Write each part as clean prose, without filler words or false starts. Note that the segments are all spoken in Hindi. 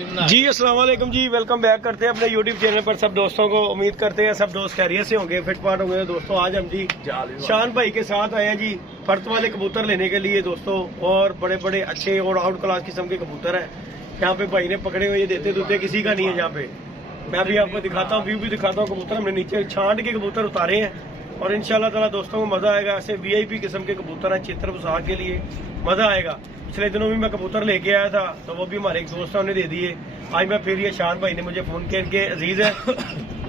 जी अस्सलाम वालेकुम जी, वेलकम बैक करते हैं अपने यूट्यूब चैनल पर सब दोस्तों को। उम्मीद करते हैं सब दोस्त खैरियत से होंगे, फिटफाट होंगे। दोस्तों आज हम जी शान भाई के साथ आए हैं जी फर्त वाले कबूतर लेने के लिए दोस्तों, और बड़े बड़े अच्छे और आउट क्लास किस्म के कबूतर हैं यहाँ पे भाई ने पकड़े हुए। ये देते दुते किसी का नहीं है यहाँ पे। मैं अभी आपको दिखाता हूँ, व्यू भी दिखाता हूँ। कबूतर हमने नीचे छांट के कबूतर उतारे हैं और इंशाल्लाह ताला दोस्तों को मजा आएगा। ऐसे वीआईपी किस्म के कबूतर हैं, चित्र बसा के लिए मजा आएगा। पिछले दिनों भी मैं कबूतर लेके आया था तो वो भी हमारे एक दोस्त ने दे दिए। आज मैं फिर ये शान भाई ने मुझे फोन किया, इनके अजीज है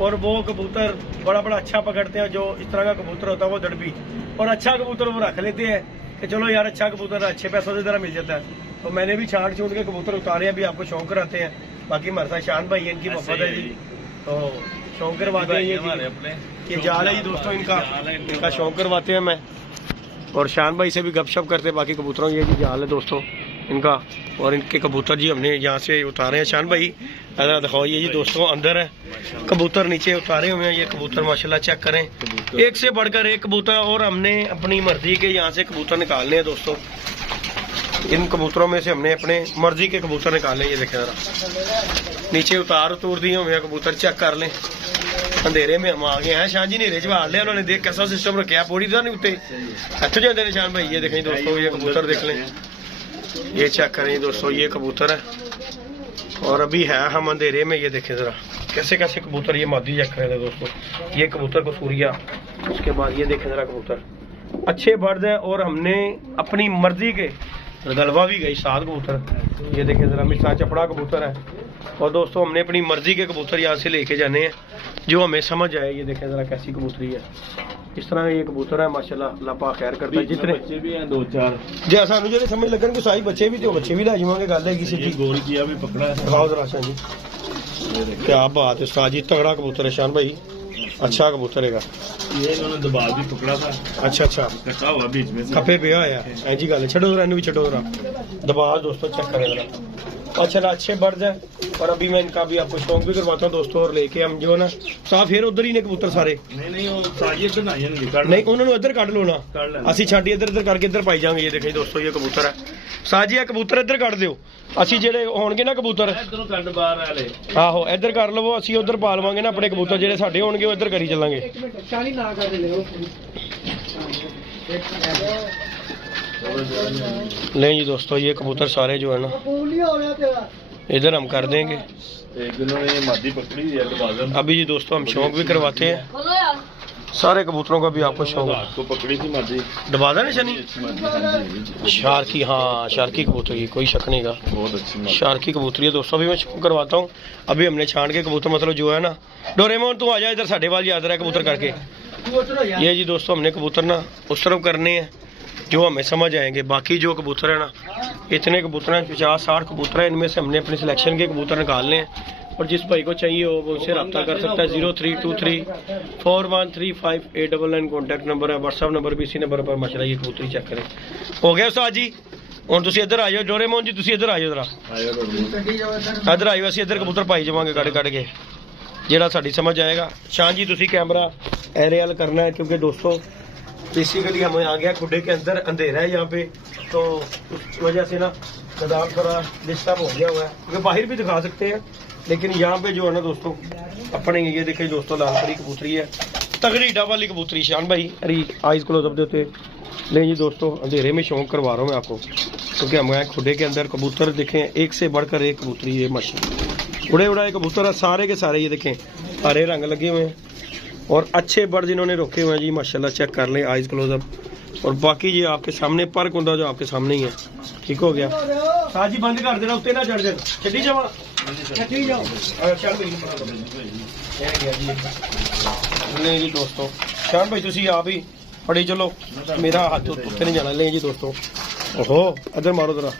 और वो कबूतर बड़ा बड़ा अच्छा पकड़ते हैं। जो इस तरह का कबूतर होता है वो दड़बी और अच्छा कबूतर वो रख लेते हैं कि चलो यार अच्छा कबूतर अच्छे पैसों से जरा मिल जाता है। तो मैंने भी छांट छूट के कबूतर उतारे हैं, अभी आपको शौक कराते हैं। बाकी हमारे साथ शान भाई है, इनकी मोहब्बत है जी, तो शौक करवाते हैं। ये जाल है जी दोस्तों, इनका शौक करवाते हैं मैं और शान भाई से भी गपशप करते हैं। बाकी कबूतरों ये जी जाल है दोस्तों इनका, और इनके कबूतर जी हमने यहाँ से उतारे हैं। शान भाई ऐसा दिखाओ, ये जी दोस्तों अंदर है कबूतर, नीचे उतारे हुए हैं ये कबूतर। माशाल्लाह चेक करें, एक से बढ़कर एक कबूतर। और हमने अपनी मर्जी के यहाँ से कबूतर निकालने हैं दोस्तों। इन कबूतरों में से हमने अपने मर्जी के कबूतर निकाले। ये देखें जरा, नीचे उतार दिए हुए हैं कबूतर, चेक कर लें। अंधेरे में हम आ गए हैं, शाह जी ने रेज मार लिया उन्होंने, देख कैसा सिस्टम रखा पौड़ी का नहीं उत्ते अच्छे जाते हैं। शान भाई ये देखें दोस्तों, ये कबूतर देख लें, ये चेक करें दोस्तों, ये कबूतर है। और अभी है हम अंधेरे में, ये देखें जरा कैसे कैसे कबूतर। ये मादी चेक करें दोस्तों, ये कबूतर को सूर्या। उसके बाद ये देखें जरा कबूतर अच्छे बर्ड है और हमने अपनी मर्जी के गलवा भी गई 7 कबूतर। ये देखें जरा मिर्चा चपड़ा कबूतर है। और दोस्तों हमने अपनी मर्जी के कबूतर यहाँ से लेके जाने हैं जो हमें समझ आए। ये देखें जरा कैसी कबूतरी है, इस तरह ये कबूतर है माशाल्लाह, अल्लाह पाक खैर करता है। जितने बच्चे भी हैं 2-4 जे सानू जो समझ लगन कि साई बच्चे भी तो बच्चे भी ला जावांगे। गल है किसी की गोल किया भी पकड़ा है। दिखाओ जरा शान जी, क्या बात है उस्ताद जी, तगड़ा कबूतर है शान भाई, अच्छा कबूतर है। ये इन्होंने दबाव भी पकड़ा था। अच्छा अच्छा कटा हुआ बीच में से। खपे पे आया है जी गल, छड़ो जरा भी छड़ो जरा दबाव दोस्तों, चेक करें जरा। अच्छा अच्छे बर्ड है और अभी मैं इनका भी आपको शौक भी करवाता हूँ दोस्तों। और लेके हम जो ना साफ फिर उधर ही ने कबूतर सारे नहीं वो साजी इधर नहीं, उन्होंने इधर कट लो ना, असि छाटी इधर इधर करके इधर पाई जाएंगे। ये देखें दोस्तों ये कबूतर है साजी, है कबूतर इधर कट दियो। असि जेडे होणगे ना कबूतर इधरों कट बाहर वाले आहो इधर कर लवो, असि उधर पा लवांगे ना अपने कबूतर। जेडे साडे होणगे वो इधर करी चलांगे। नहीं जी दोस्तों, ये कबूतर सारे जो है ना इधर हम कर देंगे। एक इन्होंने मादी पकड़ी है दबाव। अभी जी दोस्तों हम शौक भी करवाते हैं सारे कबूतरों का भी आपको शौक। आपको पकड़ी थी मादी, दबादा ना शनी शार्की, हाँ शार्की कबूतर की कोई शक नहीं का, बहुत अच्छी शार्की कबूतरी है दोस्तों। अभी मैं शौक करवाता हूँ। अभी हमने छान के कबूतर मतलब जो है ना, डोरेमोन तू आ जा इधर साढ़े वाल याद रहा कबूतर करके। ये जी दोस्तों हमने कबूतर ना उस तरफ करने हैं जो हमें समझ आएंगे। बाकी जो कबूतर है ना, इतने कबूतर हैं 50-60 कबूतर हैं, इनमें से हमने अपनी सिलेक्शन के कबूतर निकालने हैं। और जिस भाई को चाहिए हो वो उससे रब्ता कर सकता है। 0323413589 कॉन्टैक्ट नंबर है, व्हाट्सअप नंबर भी इसी नंबर पर। माशाल्लाह ये कबूतरी चेक करें। हो गया उस्ताद जी, ਹੁਣ ਤੁਸੀਂ ਇੱਧਰ ਆ ਜਾਓ। ਡੋਰੇਮੋਨ ਜੀ ਤੁਸੀਂ ਇੱਧਰ ਆ ਜਾਓ ਜਰਾ, ਇੱਧਰ ਆਇਓ, ਅਸੀਂ ਇੱਧਰ ਕਬੂਤਰ ਪਾਈ ਜਾਵਾਂਗੇ ਕੱਢ ਕੇ ਜਿਹੜਾ ਸਾਡੀ समझ आएगा। शान जी तुसी कैमरा एरियल करना है क्योंकि दोस्तों बेसिकली हमें आ गया खुडे के अंदर, अंधेरा है यहाँ पे, तो उस वजह से ना मैदान थोड़ा डिस्टर्ब हो गया हुआ है। क्योंकि बाहर भी दिखा सकते हैं लेकिन यहाँ पे जो है ना दोस्तों अपने ये देखे दोस्तों लाल परी कबूतरी है, तगड़ी डा वाली कबूतरी। शान भाई अरे आइज क्लोजअप देते नहीं जी दोस्तों, अंधेरे में शौक करवा रहा हूँ मैं आपको क्योंकि हम आए खुडे के अंदर। कबूतर देखें एक से बढ़कर एक कबूतरी, ये माशाल्लाह उड़े उड़ाए कबूतर है सारे के सारे। ये देखें हरे रंग लगे हुए हैं और अच्छे बर्ड जिन्होंने रोके हुए हैं जी माशाल्लाह, चेक कर लें आइज क्लोजअप। और बाकी ये आपके सामने पर कुंदा जो आपके सामने ही है, ठीक हो गया। साजी बंद कर देना, उत्ते ना चढ़ जाए, छड्डी जावा छड्डी जाओ। नहीं जी दोस्तों, शान भाई तुसी आप ही फड़ी चलो, मेरा हाथ उत्ते नहीं जाना। ले जी दोस्तों, ओहो इधर मारो जरा।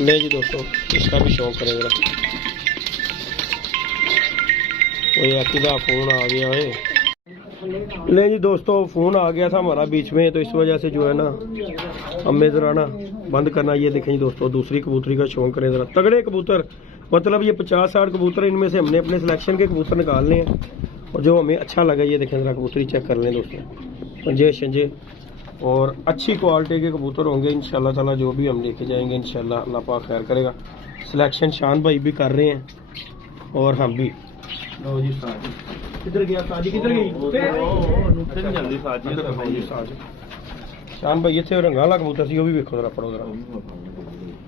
ले जी दोस्तों, इसका भी शौक करें जरा। का फोन आ गया है। ले जी दोस्तों, फोन आ गया था हमारा बीच में, तो इस वजह से जो है ना हमें जरा ना बंद करना। ये देखें दोस्तों, दूसरी कबूतरी का शौक करें जरा। तगड़े कबूतर मतलब ये 50-60 कबूतर, इनमें से हमने अपने सिलेक्शन के कबूतर निकालने हैं और जो हमें अच्छा लगा। ये देखें जरा कबूतरी चेक कर लें दोस्तों, पंजे शंजे और अच्छी क्वालिटी के कबूतर होंगे इंशाल्लाह ताला। जो भी हम लेके जाएंगे इंशाल्लाह अल्लाह पाक खैर करेगा। सिलेक्शन शान भाई भी कर रहे हैं और हम भी। लो जी साज किधर गया, साजी किधर गई? नुक्ते नहीं जल्दी साजी साज शान भाई इतने रंगा वाला कबूतर सी, वो भी देखो जरा, पढ़ो जरा।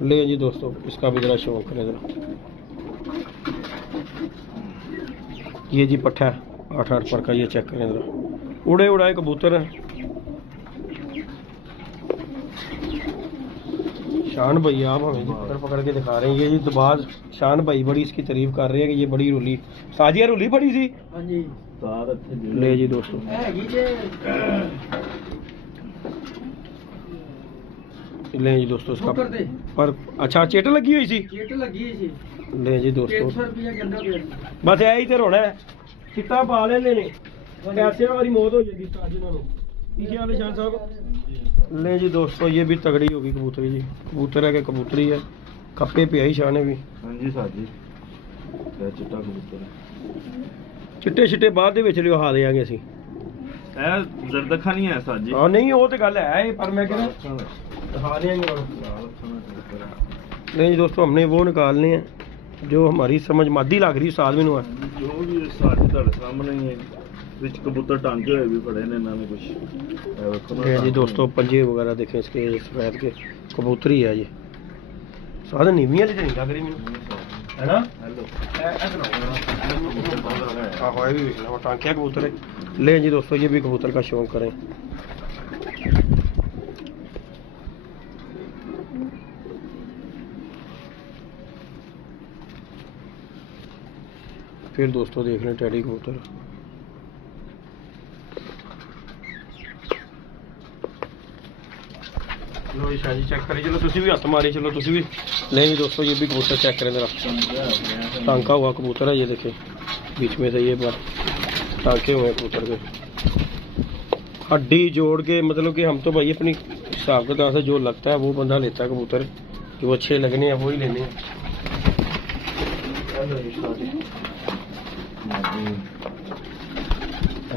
ले जी दोस्तों, इसका भी जरा शौक करें जरा। ये जी पट्ठा 8-8 पर का, ये चेक करें जरा, उड़े उड़ाए कबूतर है। शान भाई आप हमें जी पकड़ पकड़ के दिखा रहे हैं। ये जी दबाज शान भाई बड़ी इसकी तारीफ कर रहे हैं कि ये बड़ी रुली साजिया रुली बड़ी सी। हाँ जी ले जी दोस्तों, ले जी दोस्तों इसका पर अच्छा चेट लगी हुई सी। ले जी दोस्तों, बस यही तो रोना है, चिट्टा पा लेंगे ने पैसे वाली मौत हो जाएगी साज इन्होंने। की ख्याल है शान साहब? ले जी दोस्तों, ये भी तगड़ी होगी कबूतरी जी, कबूतर है कि कबूतरी है, कप्पे पे आई शान है भी। हाँ जी साजी चिट्टा कबूतर चिट्टे छिट्टे बाद ਦੇ ਵਿੱਚ ਲਿਓ ਹਾ ਦੇਾਂਗੇ ਅਸੀਂ। ਇਹ ਜ਼ਰਦਖਾ ਨਹੀਂ ਹੈ ਸਾਜੀ। ਹਾਂ ਨਹੀਂ ਉਹ ਤੇ ਗੱਲ ਹੈ, पर मैं कह रहा दिखा देंगे। नहीं जी दोस्तों, हमने वो निकालने हैं जो हमारी समझ मादी लग रही साल में है। ਜੋ ਵੀ ਸਾਜੀ ਤੁਹਾਡੇ ਸਾਹਮਣੇ ਹੀ ਹੈ, ਵਿੱਚ ਕਬੂतर ਟਾਂਗੇ ਹੋਏ ਵੀ ਫੜੇ ਨੇ ਇਹਨਾਂ ਨੇ ਕੁਝ। ਇਹ ਵੇਖੋ ਨਾ जी दोस्तों, पंजे वगैरह देखें इसके सफेद के, कबूतरी है ये साध नीवियां तो नहीं लग रही मैंने, है ना? ਹੈਲੋ आहो ये भी देख लो, टांकिया कबूतर है। ले जी दोस्तों, ये भी कबूतर का शौक करें। फिर दोस्तों देख लें टैडी कबूतर। लो जी शाह जी चेक करिए, चलो तुसी भी हथ मारी, चलो तुसी भी। ले जी दोस्तों, ये भी कबूतर चेक करें जरा, टांका हुआ कबूतर है ये देखें, बीच में से ये बार टांके हुए कबूतर के, हड्डी जोड़ के, मतलब कि हम तो भाई अपनी हिसाब किताब से जो लगता है वो बंदा लेता है कबूतर, जो अच्छे लगने हैं वो ही लेने हैं।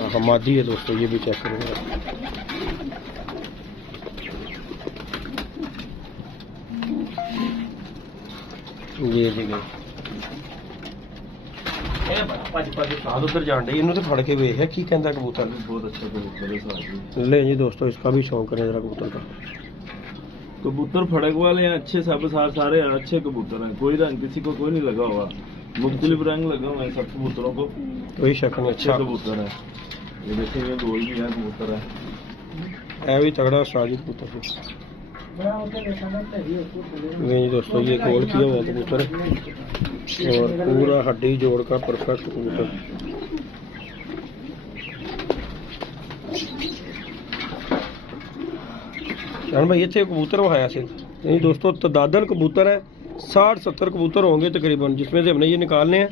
हाँ मादी है दोस्तों, ये भी चेक करेंगे। ये भी गई साध उधर जान डे, इन्हों तो फड़ के वेख है की कहता कबूतर। बहुत अच्छा कबूतर है साजी। ले जी दोस्तों, इसका भी शौक करें जरा कबूतर का। कबूतर फड़क वाले हैं अच्छे, सब सारे अच्छे कबूतर हैं, कोई रंग किसी को कोई नहीं लगा हुआ, मुख्तलिफ रंग लगा हुआ है सब कबूतरों को, कोई शक नहीं, अच्छा कबूतर है। ये देखिए ये गोल भी है कबूतर है, भी तगड़ा साजी कबूतर है। नहीं दोस्तों, ये गोल किया हुआ कबूतर और पूरा हड्डी जोड़ का परफेक्ट कबूतर। शान भाई इतने कबूतर वहाया से नहीं दोस्तों, तदादन कबूतर है, 60-70 कबूतर होंगे तकरीबन, जिसमें से हमने ये निकालने हैं।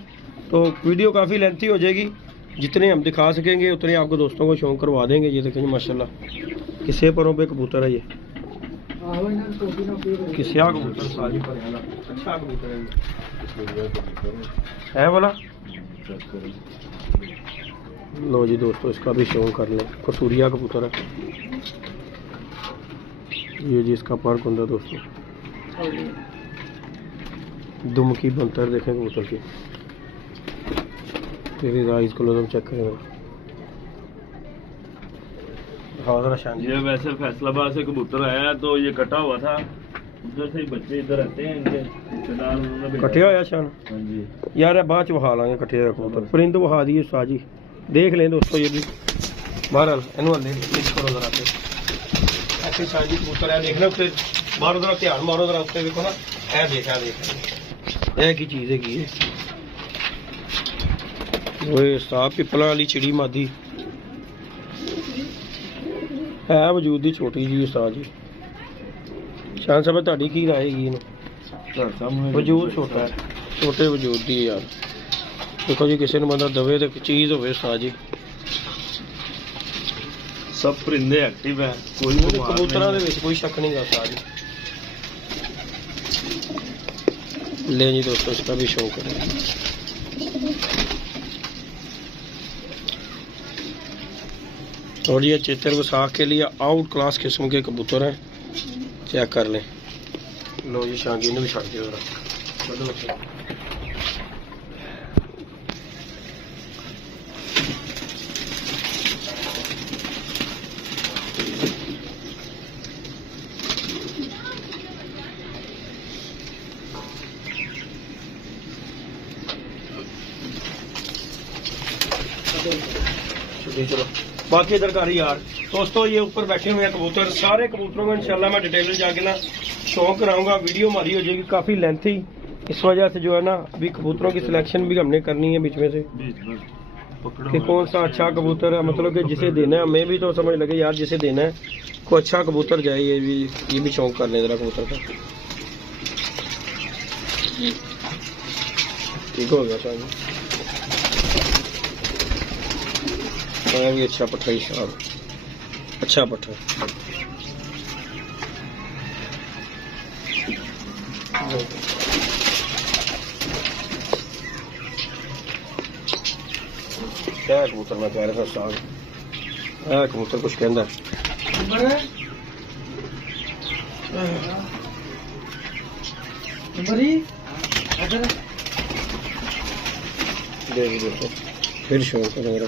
तो वीडियो काफ़ी लेंथी हो जाएगी, जितने हम दिखा सकेंगे उतने आपको दोस्तों को शौक करवा देंगे। ये देखेंगे माशाल्लाह किसे परों पे कबूतर है, ये किसिया कबूतर साजी पर है ना, अच्छा कबूतर है बोला। लो जी दोस्तों, इसका भी शौक कर लें, कसूरिया कबूतर है ये जी, इसका पर कुंदा दोस्तों, दुम की बनतर देखें कबूतर की। तेरी राइज को लोग चेक करें। हाँ जरा शान ये वैसे फैसलाबाद से कबूतर आया तो ये कटा हुआ था, उधर से ही बच्चे इधर रहते हैं इनके रिश्तेदार, उन्होंने कट्ठे होया शान। हाँ जी यार बाद च वहा लांगे कट्ठे होया कबूतर, परिंद वहा दिए साजी देख लें दोस्तों। ये भी बहरहाल इनू हले मिक्स करो जरा से, ऐसे साजी कबूतर है, देखना उत्ते मारो जरा, ध्यान मारो जरा उत्ते, देखो ना ऐ देखा ये की चीज़ है की वो साफ पिपला वाली चिड़ी मादी है, वजूद दी छोटी जी उस्ताद जी। शान साहब ਤੁਹਾਡੀ ਕੀ ਰਾਏ ਹੈਗੀ ਇਹਨੂੰ? वजूद छोटा है, छोटे वजूद दी यार। देखो जी किसी ने बंदा दवे तो चीज़ होवे उस्ताद जी। सब परिंदे एक्टिव है, कोई कबूतरां दे विच कोई शक नहीं गा उस्ताद जी। ले जी दोस्तों, इसका भी शौक है। और ये चेतर वसाख के लिए आउट क्लास किस्म के कबूतर हैं, चेक कर लें। लो जी शान जी ने भी छड़ दिया। चलो बाकी इधर कर यार दोस्तों, ये ऊपर बैठे हुए हैं कबूतर। सारे कबूतरों में इंशाल्लाह मैं डिटेल जाके ना शो कराऊंगा। वीडियो हमारी हो जाएगी काफी लेंथी, इस वजह से जो है ना अभी कबूतरों की सिलेक्शन भी हमने करनी है बीच में से कि कौन सा अच्छा कबूतर है, मतलब कि जिसे देना है। हमें भी तो समझ लगे यार जिसे देना है को अच्छा कबूतर जाए। ये भी शौक कर लें जरा कबूतर का। ठीक हो गया शायद, भी अच्छा पट्टा ही साहब, अच्छा पट्टा। क्या कबूतर मैं कह रहा था साहब, कबूतर कुछ कहना देखो फिर शौक है।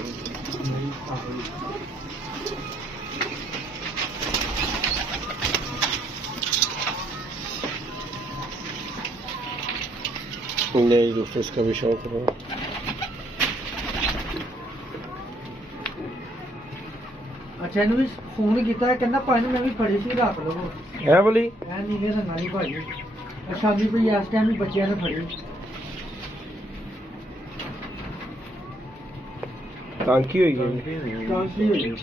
नहीं दोस्तों, इसका भी शौक है। अच्छा इन्होंने फोन किया कहना पानी मैं भी फड़ी सी रख लो है बोली है नहीं के रंगा नहीं भाई शामी पे इस टाइम भी बच्चियां ने फड़ी टांकी हुई है कांसी हुई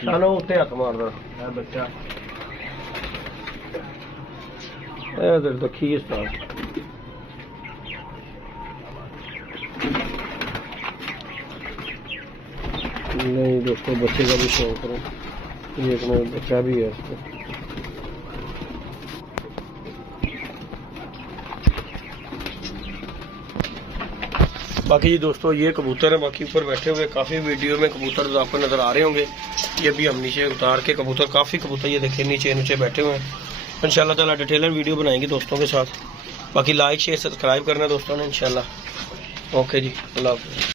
शानो उत्ते हथ मारदा है बच्चा। इधर तो खीस था नहीं दोस्तों, बच्चे का भी शौक है। ये एक बच्चा भी है इसको। बाकी जी दोस्तों ये कबूतर है, बाकी ऊपर बैठे हुए काफ़ी वीडियो में कबूतर आपको नज़र आ रहे होंगे। ये भी हम नीचे उतार के कबूतर, काफ़ी कबूतर ये देखिए नीचे बैठे हुए हैं। इंशाल्लाह ताला डिटेलर वीडियो बनाएंगे दोस्तों के साथ। बाकी लाइक शेयर सब्सक्राइब करना दोस्तों ने इंशाल्लाह। ओके जी, अल्लाह हाफ़िज़।